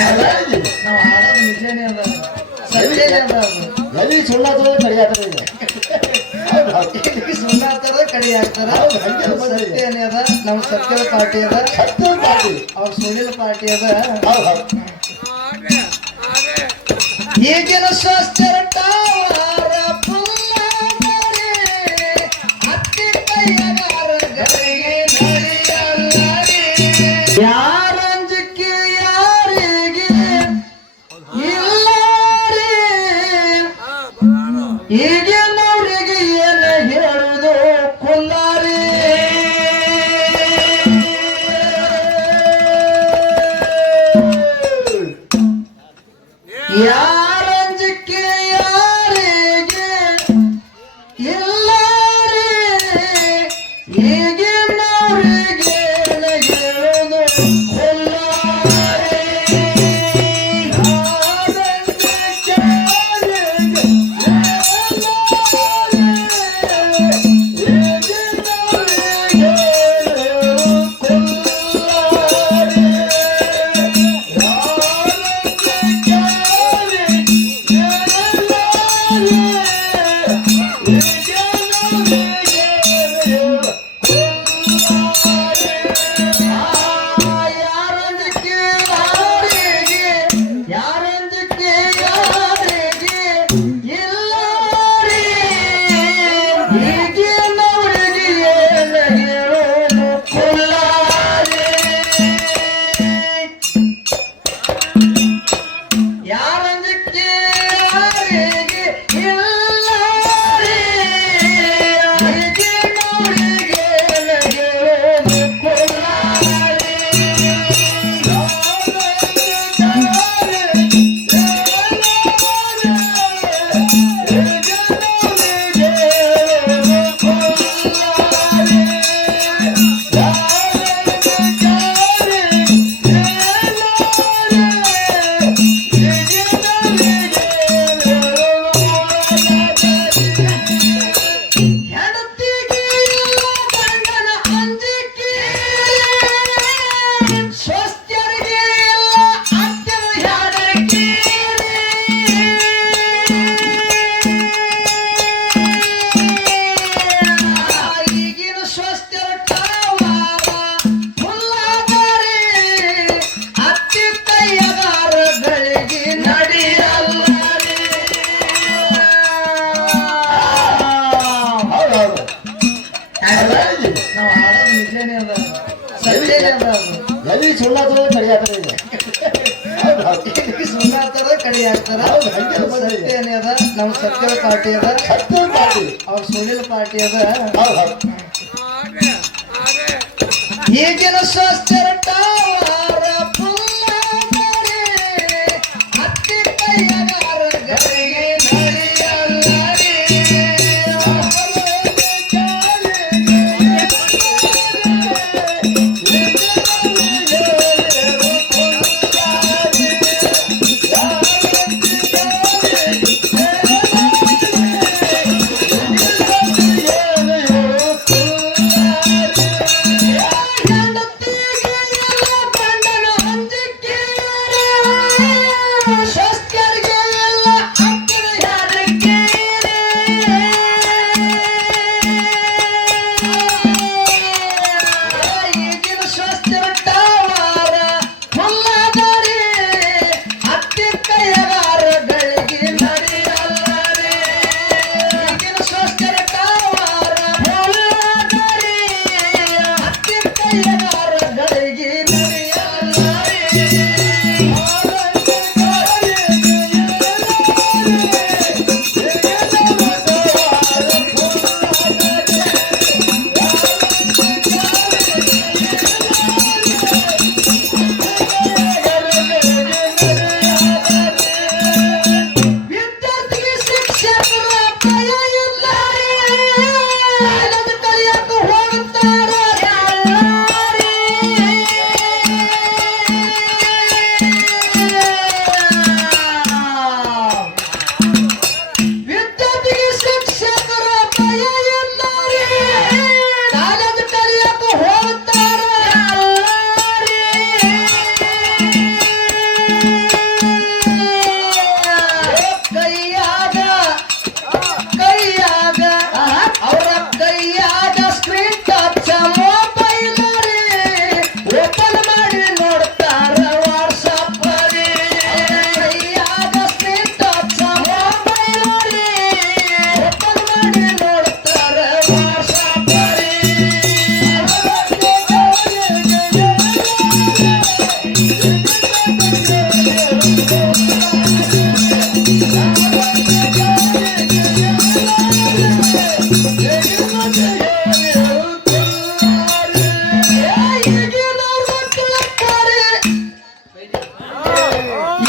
ನಾವು ಹಾಡೋದು ನಿಜನೇ ಅದ ಸತ್ಯನೇ ಅದ ಎಲ್ಲಿ ಸುಳ್ಳಾತದ ಕಡಿಯಾತದ ಇದೆ ಸುಳ್ಳು ಹಾಕ್ತಾರ ಕಡಿ ಹಾಕ್ತಾರ ಸತ್ಯನೇ ಅದ ನಮ್ ಸತ್ಯದ ಪಾರ್ಟಿ ಅದ ಸತ್ಯ ಪಾರ್ಟಿ ಅವ್ರ ಸುಳ್ಳಿನ ಪಾರ್ಟಿ ಅದ ಹೌದು ಈಗಿನ ಸ್ವಾಸ್ಥ್ಯ ಯಾರಂಜಿಕೆ ಯಾರಿಗೆ ಇಲ್ಲ ಈಗಿನವರಿಗೆ ಏನು ಹೇಳುದು ಕುಲ್ಲಾರಿ ಯಾರಂಜಿಕೆ ಯಾರಿಗೆ ಇಲ್ಲ ಈಗಿನವರಿಗೆ ಹೇಳುದು ಎಲ್ಲಿ ಸುಳ್ಳಾತದ ಕಡಿಯಾತದ ಇದೆ ಸುಳ್ಳು ಹಾಕ್ತಾರ ಕಡಿ ಹಾಕ್ತಾರ ಸತ್ಯನೇ ಅದ ನಮ್ ಸತ್ಯದ ಪಾರ್ಟಿ ಅದ ಸತ್ಯ ಪಾರ್ಟಿ ಅವ್ರ ಸುಳ್ಳಿನ ಪಾರ್ಟಿ ಅದ ಹೌದು ಈಗಿನ ಸ್ವಾಸ್ಥ್ಯ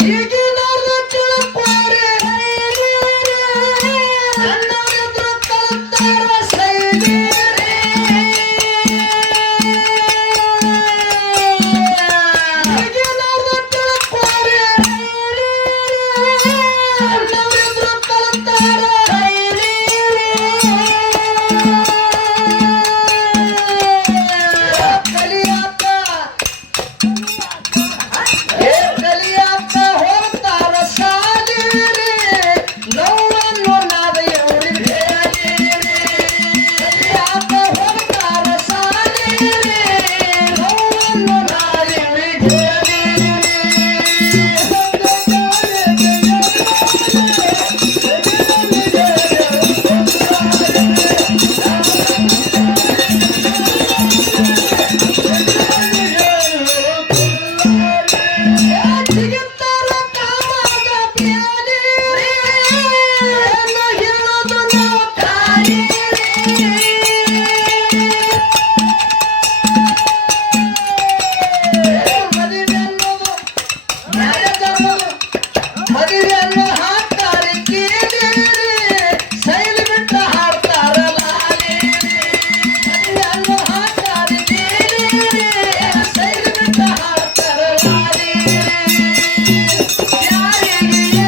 ಈಗಿನವ್ರ್ದು ತಿಳ್ಕೋರಿ ಸಣ್ಣವ್ರಿದ್ರು ಕಲ್ತಾರ ಶೈಲಿ ಈಗಿನವ್ರ್ದು ತಿಳ್ಕೋರಿ ಸಣ್ಣವ್ರಿದ್ರು ಕಲ್ತಾರ ಶೈಲಿ ಕಲಿಯಾಕ ಕಲಿಯಾಕ ಹೋಗ್ತಾರ ಶಾಲಿರಿ ನೋವನ್ನು ನಾದ ಇವ್ರಿಗೆ ಕಲಿಯಾಕ ಹೋಗ್ತಾರ ಶಾಲಿರಿ ನೋವನ್ನು ನಾದ ಇವ್ರಿಗೆ ಸಿಗುತ್ತಾರ ಕಾವಾಗ ಪ್ಯಾಲಿರಿ ಏನು ಹೇಳೋದು ನಾವು ಕಾಲಿರಿ ಮದುವೆ ಅನ್ನೋದು ಮ್ಯಾರೇಜ್ ಅನ್ನೋದು ಮದುವೆ ಅನ್ನೋ ಹಾಕ್ತಾರೆ ಕೀಲಿರಿ ಶೈಲಿ ಬಿಟ್ಟ ಹಾಡ್ತಾರ ಲಾಲಿರಿ ಮದುವೆ ಅನ್ನೋ ಹಾಕ್ತಾರೆ ಕೀಲಿರಿ ಶೈಲಿ ಬಿಟ್ಟ ಹಾಡ್ತಾರ ಲಾಲಿರಿ ಯಾರಿಗೆ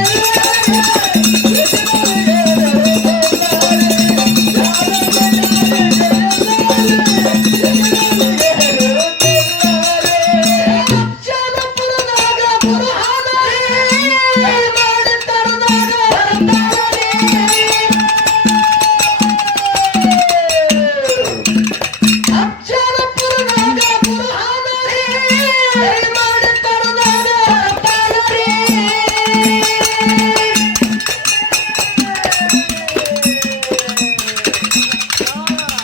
ಜನಪುರದಾಗ ಬುರುಹಾನರಿ ಮಾಡಿ ತರದಾಗ ಬರ್ತಾರಿ ಅಜ್ಜನಪುರದಾಗ ಬುರುಹಾನರಿ ಮಾಡಿ ತರದಾಗ ಬರ್ತಾರಿ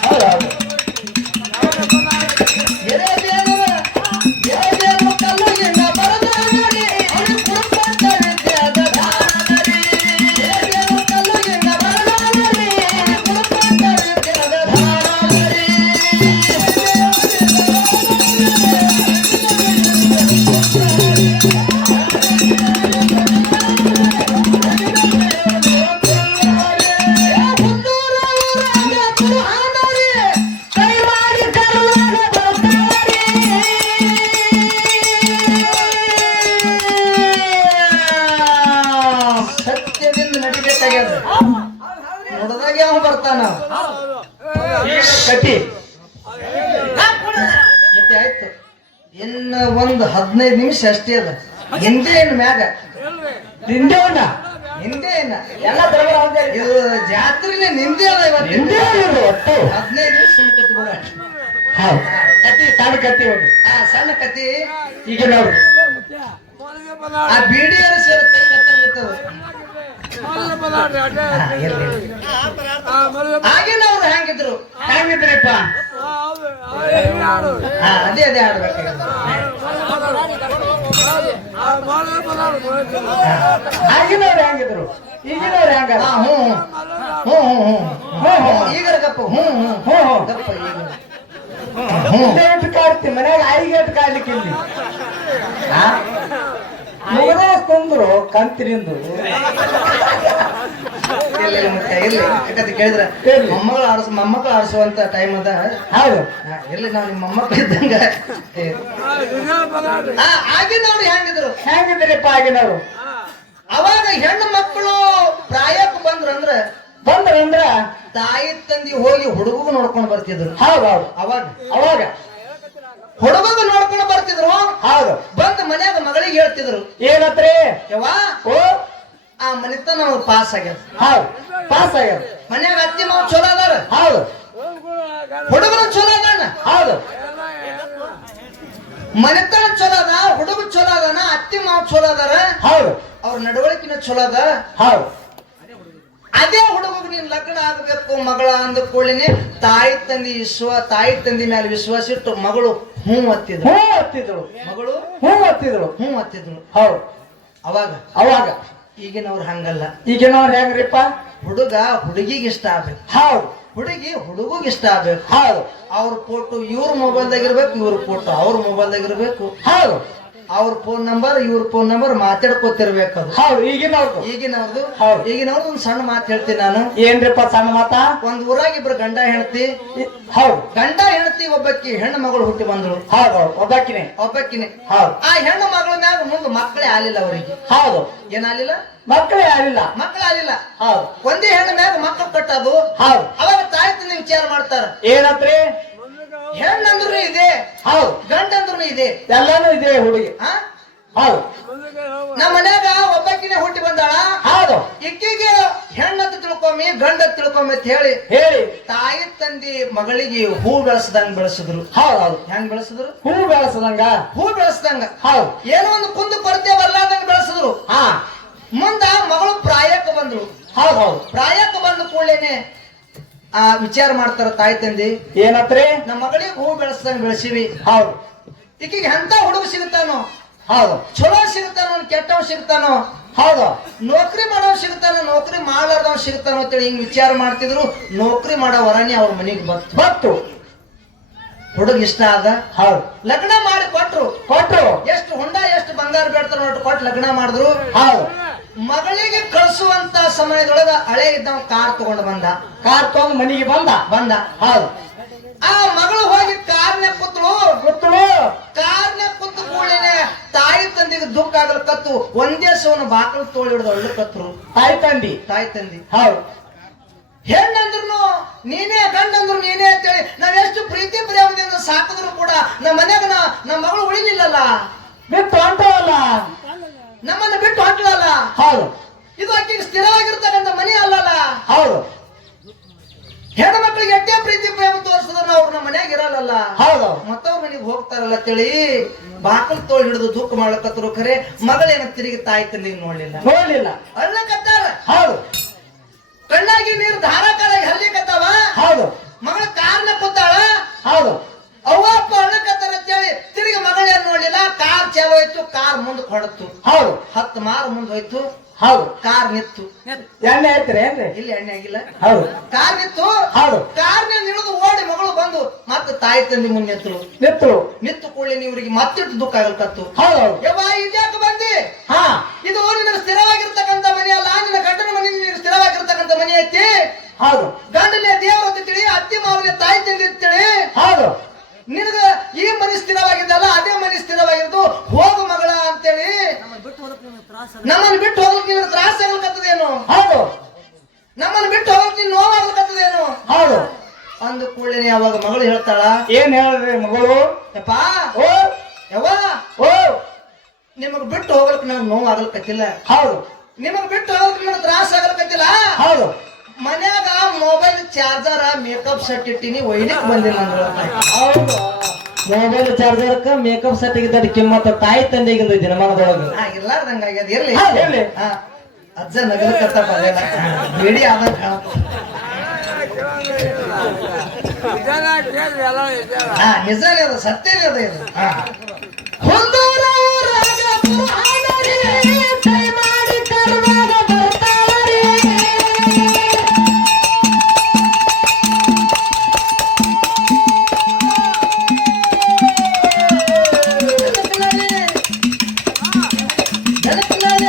ಹೌದೌದು ಎರೆಬೇರು ಕಲ್ಲುಗಿನ ಬರದಾನರಿ ಅವನು ಕುರುಪಟ್ಟ ವಿದ್ಯಾದ ದಾನರಿ ಎರೆಬೇರು ಕಲ್ಲುಗಿನ ಬರದಾನರಿ ಅವನು ಕುರುಪಟ್ಟ ವಿದ್ಯಾದ ದಾನರಿ ಹುಟ್ಟೂರ ಊರಾಗ ಬುರುಹಾನರಿ ಕೈ ಮಾಡಿ ಕರುಳಾಗ ಬರ್ತಾರಿ ಸತ್ಯದಿಂದ ನಡಿಬೇಕಾಗ್ಯದ ನೋಡಿದಾಗ ಯಾವ ಬರ್ತಾನ ಕಟ್ಟಿ ಮತ್ತೆ ಆಯ್ತು ಇನ್ನ ಒಂದು 15 ನಿಮಿಷ ಅಷ್ಟೇ ಅದ ಹಿಂದೆ ಏನು ಮ್ಯಾಗ ನಿಂದೇವನ ಹಿಂದೆ ಏನ ಎಲ್ಲ ಬರಬರ ಇದು ಜಾತ್ರೆನೇ ನಿಂದೆ ಅದ ಇವತ್ತು ನಿಂದೇ ಇರೋದು ಒಟ್ಟು 15 ನಿಮಿಷ ಸುಮ್ಕತ್ ಬಿಡ ಹೌದು ಕಟ್ಟಿ ಸಣ್ಣ ಕಟ್ಟಿ ಒಂದು ಆ ಸಣ್ಣ ಕತಿ ಈಗ ನೋಡು ಆ ಬಿಡಿಯರ ಸೇರ ಕೈ ಕತ್ತಲಿರ್ತದ ಆಗಿನವ್ರು ಹೆಂಗಿದ್ರು ಹೆಂಗಿದ್ರಿಪ್ಪ ಅದೇ ಅದೇ ಆಡ್ಬೇಕಾಗಿತ್ತು ಆಗಿನವ್ರು ಹೆಂಗಿದ್ರು ಈಗಿನವ್ರು ಹೆಂಗ ಹ್ಞೂ ಹ್ಞೂ ಹ್ಞೂ ಹ್ಞೂ ಹ್ಞೂ ಈಗರ ಗಪ್ಪ ಹ್ಞೂ ಹ್ಞೂ ಹ್ಞೂ ಗಪ್ಪ ಈಗ ಹ್ಞೂ ಇಟ್ಟು ಕಾಡ್ತಿ ಮನ್ಯಾಗ ಆಯಿಗೆ ಇಟ್ಟು ಕಾಡ್ಲಿಕ್ಕೆ ಇಲ್ಲಿ ಮುಗದ ಕುಂದ್ರು ಕಂತಿನಿಂದು ಇಲ್ಲ ಮತ್ತೆ ಇಲ್ಲಿ ಯಾಕಂತ ಕೇಳಿದ್ರ ಎಲ್ಲಿ? ಮೊಮ್ಮಕ್ಕಳು ಆಡಿಸುವಂತ ಟೈಮ್ ಅದ ಹೌದು ಎಲ್ಲಿ ನಾವು ನಿಮ್ಮ ಮೊಮ್ಮಕ್ಕಳು ಇದ್ದಂಗ ಆಗಿನವ್ರು ಹೆಂಗಿದ್ರು ಹೆಂಗಿದ್ರಿಪ್ಪ ಆಗಿನವ್ರು ಅವಾಗ ಹೆಣ್ಣು ಮಕ್ಕಳು ಪ್ರಾಯಕ್ಕೆ ಬಂದ್ರಂದ್ರ ಬಂದ್ರಂದ್ರ ತಾಯಿ ತಂದಿ ಹೋಗಿ ಹುಡುಗಗೂ ನೋಡ್ಕೊಂಡು ಬರ್ತಿದ್ರು ಹೌದೌದು ಅವಾಗ ಅವಾಗ ಹುಡುಗಗೂ ನೋಡ್ಕೊಂಡು ಬರ್ತಿದ್ರು ಹೌದು ಬಂದ್ ಮನ್ಯಾಗ ಮಗಳಿಗೆ ಹೇಳ್ತಿದ್ರು ಏನತ್ರಿ ಯವ್ವಾ ಓ ಆ ಮನಿತನ ಅವ್ರು ಪಾಸ್ ಆಗ್ಯದ ಹೌದು ಪಾಸ್ ಆಗ್ಯಾರ ಮನ್ಯಾಗ ಅತ್ತಿ ಮಾವು ಚಲೋ ಅದಾರ ಹೌದು ಹುಡುಗನು ಚಲೋ ಅದಾನ ಹೌದು ಮನೆತನ ಚಲೋ ಅದ ಹುಡುಗ ಚಲೋ ಅದಾನ ಅತ್ತಿ ಮಾವು ಚಲೋ ಅದಾರ ಹೌದು ಅವ್ರ ನಡವಳಿಕೆನ ಚಲೋ ಅದ ಹೌದು ಅದೇ ಹುಡುಗ ನೀನ್ ಲಗ್ನ ಆಗ್ಬೇಕು ಮಗಳ ಅಂದ ಕೂಡಲಿನೇ ತಾಯಿ ತಂದಿ ಮೇಲೆ ವಿಶ್ವಾಸ ಇಟ್ಟು ಮಗಳು ಹ್ಞೂ ಅತ್ತಿದ್ರು ಹ್ಞೂ ಹತ್ತಿದ್ರು ಮಗಳು ಹ್ಞೂ ಹತ್ತಿದ್ರು ಹ್ಞೂ ಅತ್ತಿದ್ರು ಹೌದು ಅವಾಗ ಅವಾಗ ಈಗಿನವ್ರು ಹಂಗಲ್ಲ ಈಗಿನವ್ರು ಹೆಂಗ್ರಿಪ್ಪ ಹುಡುಗ ಹುಡುಗಿಗೆ ಇಷ್ಟ ಆಗ್ಬೇಕು ಹೌದು ಹುಡುಗಿ ಹುಡುಗಿಗೆ ಇಷ್ಟ ಆಗ್ಬೇಕು ಹೌದು ಅವ್ರ ಫೋಟೋ ಇವ್ರ ಮೊಬೈಲ್ದಾಗ ಇರ್ಬೇಕು ಇವ್ರ ಫೋಟೋ ಅವ್ರ ಮೊಬೈಲ್ದಾಗ ಇರ್ಬೇಕು ಹೌದು ಅವ್ರ ಫೋನ್ ನಂಬರ್ ಇವ್ರ ಫೋನ್ ನಂಬರ್ ಮಾತಾಡ್ಕೋತಿರ್ಬೇಕು ಅದು ಹೌದು ಈಗಿನವ್ರದ್ದು ಈಗಿನವ್ರದ್ದು ಹೌದು. ಈಗಿನವ್ರದ್ದು ಒಂದ್ ಸಣ್ಣ ಮಾತು ಹೇಳ್ತೀನಿ ನಾನು. ಏನ್ರಿಪ್ಪ ಸಣ್ಣ ಮಾತ? ಒಂದ್ ಊರಾಗ ಇಬ್ರು ಗಂಡ ಹೆಂಡತಿ, ಹೌದು ಗಂಡ ಹೆಂಡತಿ ಒಬ್ಬಕ್ಕಿ ಹೆಣ್ಣು ಮಗಳು ಹುಟ್ಟಿ ಬಂದ್ರು. ಹೌದು ಒಬ್ಬಾಕಿನೇ ಒಬ್ಬಕ್ಕಿನೇ. ಹೌದು ಆ ಹೆಣ್ಣು ಮಗಳ ಮ್ಯಾಗ ಮುಂದೆ ಮಕ್ಕಳೇ ಆಲಿಲ್ಲ ಅವರಿಗೆ. ಹೌದು ಏನಾಲಿಲ್ಲ? ಮಕ್ಕಳೇ ಯಾರಿಲ್ಲ. ಮಕ್ಕಳು ಆಲಿಲ್ಲ. ಹೌದು ಒಂದೇ ಹೆಣ್ಣು ಮ್ಯಾಗ ಮಕ್ಕಳು ಕಟ್ಟೋದು. ಹೌದು ಅವಾಗ ತಾಯಿ ತಂದೆ ವಿಚಾರ ಮಾಡ್ತಾರ, ಏನಂತ್ರಿ? ಹೆಣ್ಣಂದ್ರು ಇದೆ, ಹೌದು ಗಂಡಂದ್ರು ಇದೆ. ಎಲ್ಲಾನು ಇದೆ ಹುಡುಗಿ. ಆ? ಹೌದು ನಮ್ಮ ಮನ್ಯಾಗ ಒಬ್ಬಕ್ಕಿನೇ ಹುಟ್ಟಿ ಬಂದಾಳ. ಹೌದು ಇಕ್ಕಿಗೆ ಹೆಣ್ಣಂತ ತಿಳ್ಕೊಮ್ಮಿ ಗಂಡ ತಿಳ್ಕೊಮ್ಮಿ ಅಂತ ಹೇಳಿ ಹೇಳಿ ತಾಯಿ ತಂದಿ ಮಗಳಿಗೆ ಹೂ ಬೆಳೆಸದಂಗ ಬೆಳೆಸಿದ್ರು. ಹೌದು ಹೌದು ಹೆಂಗ್ ಬೆಳೆಸಿದ್ರು? ಹೂ ಬೆಳೆಸದಂಗ. ಹೂ ಬೆಳೆಸದಂಗ. ಹೌದು ಏನೋ ಒಂದು ಕುಂದು ಕೊರತೆ ಬರ್ಲಾರ್ದಂಗ ಬೆಳೆಸಿದ್ರು. ಹಾ ಮುಂದ ಮಗಳು ಪ್ರಾಯಕ್ಕೆ ಬಂದ್ರು. ಹೌದು ಹೌದು ಪ್ರಾಯಕ್ಕೆ ಬಂದ ಕೂಡಲೇನೆ ಆ ವಿಚಾರ ಮಾಡ್ತಾರ ತಾಯಿ ತಂದಿ, ಏನತ್ರಿ? ನಮ್ಮ ಮಗಳಿಗೆ ಹೂ ಬೆಳೆಸದಂಗ ಬೆಳೆಸಿವಿ. ಹೌದು ಈಕಿಗೆ ಎಂತ ಹುಡುಗ ಸಿಗುತ್ತಾನೋ, ಹೌದು ಚಲೋ ಸಿಗುತ್ತಾನೋ, ಕೆಟ್ಟವ್ ಸಿಗುತ್ತಾನೋ, ಹೌದು ನೌಕರಿ ಮಾಡೋವ್ ಸಿಗುತ್ತಾನೋ, ನೌಕರಿ ಮಾಡ್ಲಾರ್ದವ್ ಸಿಗುತ್ತಾನೋ ಅಂತೇಳಿ ಹಿಂಗ್ ವಿಚಾರ ಮಾಡ್ತಿದ್ರು. ನೌಕರಿ ಮಾಡೋ ವರನೇ ಅವ್ರ ಮನೆಗೆ ಬಂತು. ಬತ್ತು. ಹುಡುಗ ಇಷ್ಟ ಆದ. ಹೌದು ಲಗ್ನ ಮಾಡಿ ಕೊಟ್ರು. ಕೊಟ್ರು. ಎಷ್ಟು ಹುಂಡ ಎಷ್ಟು ಬಂಗಾರ ಬೇಡ್ತಾರ ನೋಟ್ಟು ಕೊಟ್ಟು ಲಗ್ನ ಮಾಡಿದ್ರು. ಹೌದು ಮಗಳಿಗೆ ಕಳಿಸುವಂತ ಸಮಯದೊಳಗ ಹಳೆ ಇದ್ದವ ಕಾರ್ ತಗೊಂಡು ಬಂದ. ಕಾರ್ ತಗೊಂಡ್ ಮನೆಗೆ ಬಂದ. ಹೌದು ಆ ಮಗಳು ಹೋಗಿ ಕಾರ್ನ ಕೂತ್ಳು. ಗೊತ್ತಳು. ಕಾರ್ನ ಕೂತು ಕೂಡಲೇ ತಾಯಿ ತಂದಿಗೆ ದುಃಖ ಆಗಲ್ಕತ್ತು. ಒಂದೇ ಸೋನ ಬಾಕಲು ತೋಳಿ ಹಿಡಿದು ಅಳ್ಳಕತ್ರು ತಾಯಿ ತಂದಿ. ತಾಯಿ ತಂದಿ. ಹೌದು ಹೆಣ್ಣಂದ್ರು ನೀನೇ, ಗಂಡಂದ್ರು ನೀನೇ ಅಂತೇಳಿ ನಾವೆಷ್ಟು ಪ್ರೀತಿ ಪ್ರೇಮದಿಂದ ಸಾಕಿದ್ರು ಕೂಡ ನಮ್ಮ ಮನ್ಯಾಗ ನಮ್ಮ ಮಗಳು ಉಳಿಲಿಲ್ಲಲ್ಲ, ಬಿಟ್ಟು ಹೊಂಟವಲ್ಲ. ನಮ್ಮನ್ನ ಬಿಟ್ಟು ಹೊಂಟಲಲ್ಲ. ಹೌದು ಇದು ಆಕೆಗೆ ಸ್ಥಿರವಾಗಿರ್ತಕ್ಕಂಥ ಮನೆ ಅಲ್ಲಲ್ಲ. ಹೌದು ಹೆಣ್ಣು ಮಕ್ಕಳಿಗೆ ಎಷ್ಟೇ ಪ್ರೀತಿ ಪ್ರೇಮ ತೋರಿಸಿದ್ರು ಅವ್ರು ನಮ್ಮ ಮನ್ಯಾಗ ಇರಲ್ಲ. ಹೌದು ಮತ್ತವ್ರ ಮನೆಗೆ ಹೋಗ್ತಾರಲ್ಲ ಅಂತೇಳಿ ಬಾಕಲ್ ತೋಳ್ ಹಿಡಿದು ದುಃಖ ಮಾಡ್ಲಕತ್ರು. ಖರೆ ಮಗಳೇನ ತಿರುಗಿ ತಾಯಿ ತಂದಿಗೆ ನೋಡ್ಲಿಲ್ಲ, ನೋಡ್ಲಿಲ್ಲ. ಅಳ್ಳಕತ್ತಾರ. ಹೌದು ಕಣ್ಣಾಗಿ ನೀರು ಧಾರಾಕಾರಾಗಿ ಹಲ್ಲಿಕತ್ತಾವ. ಹೌದು ಮಗಳ ಕಾರ್ನ ಕೂತಾಳ. ಹೌದು ಅವ್ವ ಅಪ್ಪ ಅಳ್ಳಕತ್ತಾರ ಅಂತೇಳಿ ತಿರುಗಿ ಮಗಳೇನ್ ನೋಡ್ಲಿಲ್ಲ. ಕಾರ್ ಚಾಲು ಆಯ್ತು, ಕಾರ್ ಮುಂದಕ್ಕೆ ಹೊಡತು. ಹೌದು 10 ಮಾರು ಮುಂದೆ ಹೋಯ್ತು. ಹೌದು ಕಾರ್ ನಿತ್ತು. ಎಣ್ಣೆ ಐತ್ರಿ ಏನ್ರಿ? ಇಲ್ಲಿ ಎಣ್ಣೆ ಆಗಿಲ್ಲ. ಹೌದು ಕಾರ್ ನಿತ್ತು. ಹೌದು ಕಾರ್ನ ಇಳಿದು ಓಡಿ ಮಗಳು ಬಂದು ಮತ್ತೆ ತಾಯಿ ತಂದಿ ಮುಂದೆ ನಿತ್ತು. ನಿತ್ತು ಕೂಡಲೇ ಇವ್ರಿಗೆ ಮತ್ತಿಟ್ಟು ದುಃಖ ಆಗಲ್ಕತ್ತು. ಹೌದು ಯವ್ವ ಇದ್ಯಾಕೆ ಬಂದಿ? ಹಾ ಇದು ನಿನಗೆ ಸ್ಥಿರವಾಗಿರ್ತಕ್ಕಂಥ ಮನೆ ಅಲ್ಲ, ನಿನ್ನ ಗಂಡನ ಮನೆ ನಿನಗೆ ಸ್ಥಿರವಾಗಿರ್ತಕ್ಕಂಥ ಮನೆ ಐತಿ. ಹೌದು ಗಂಡನೇ ದೇವ್ರ ಅಂತ ತಿಳಿ, ಅತ್ತಿ ಮಾವನೇ ತಾಯಿ ತಂದೆ ಅಂತೇಳಿ. ಹೌದು ನಿನಗ ಈ ಮನೆ ಸ್ಥಿರವಾಗಿದ್ದಲ್ಲ, ಅದೇ ಮನೆ ಸ್ಥಿರವಾಗಿದ್ದು. ಹೋಗು ಮಗಳ ಅಂತೇಳಿ ನಮ್ಮನ್ನು ಬಿಟ್ಟು ಹೋಗ್ಲಿಕ್ಕೆ ನಿನಗೆ ತ್ರಾಸ ಆಗ್ಲಿಕ್ಕತ್ತದೇನು? ಹೌದು ನಮ್ಮನ್ನು ಬಿಟ್ಟು ಹೋಗ್ಲಿಕ್ಕೆ ನೀನು ನೋವಾಗ್ಲಿಕ್ಕತ್ತದೇನು? ಹೌದು ಅಂದ ಕೂಡಲೇ ಅವಾಗ ಮಗಳು ಹೇಳ್ತಾಳ, ಏನ್ ಹೇಳ್ರಿ ಮಗಳು? ಯಪ್ಪಾ ಓ ಯವ್ವ, ಓ ನಿಮಗ್ ಬಿಟ್ಟು ಹೋಗ್ಲಿಕ್ಕೆ ನಂಗೆ ನೋವು ಆಗ್ಲಿಕ್ಕತ್ತಿಲ್ಲ. ಹೌದು ನಿಮಗ್ ಬಿಟ್ಟು ಹೋಗ್ಲಿಕ್ಕೆ ನನಗೆ ತ್ರಾಸ ಆಗ್ಲಿಕ್ಕತ್ತಿಲ್ಲ. ಹೌದು ಮನ್ಯಾಗ ಮೊಬೈಲ್ ಚಾರ್ಜರ್ ಮೇಕಪ್ ಸೆಟ್ ಇಟ್ಟಿನಿ, ಒಯ್ಲಿಕ್ ಬಂದಿಲ್ಲ ಅಂದ್ರೆ. ಹೌದು ಮೊಬೈಲ್ ಚಾರ್ಜರ್ಕ ಮೇಕಪ್ ಸೆಟ್ ಇದ್ದ ಕಿಮ್ಮತ್ತ ತಾಯಿ ತಂದೆಗಿಂದ ದಿನಮಾನದೊಳಗ ಇರ್ಲಾರ್ದಂಗ ಆಗ್ಯದ. ಇರ್ಲಿ ಹೇಳಿ. ಅಜ್ಜ ನಗರಕತ್ತಪ್ಪ ಅದೇನ ಬೇಡಿ ಆದಂಗ ನಿಜಾನೇ ಅದು, ಸತ್ಯನೇ ಅದ ಇದು. ಹೊಂದೂರ ಊರಾಗ ಪುರಾಣರಿ, ಕೈ ಮಾಡಿ ಕರ್ನಾಗ ಬರ್ತಾಳರಿ. ಜನಕಲಲ್ಲಿ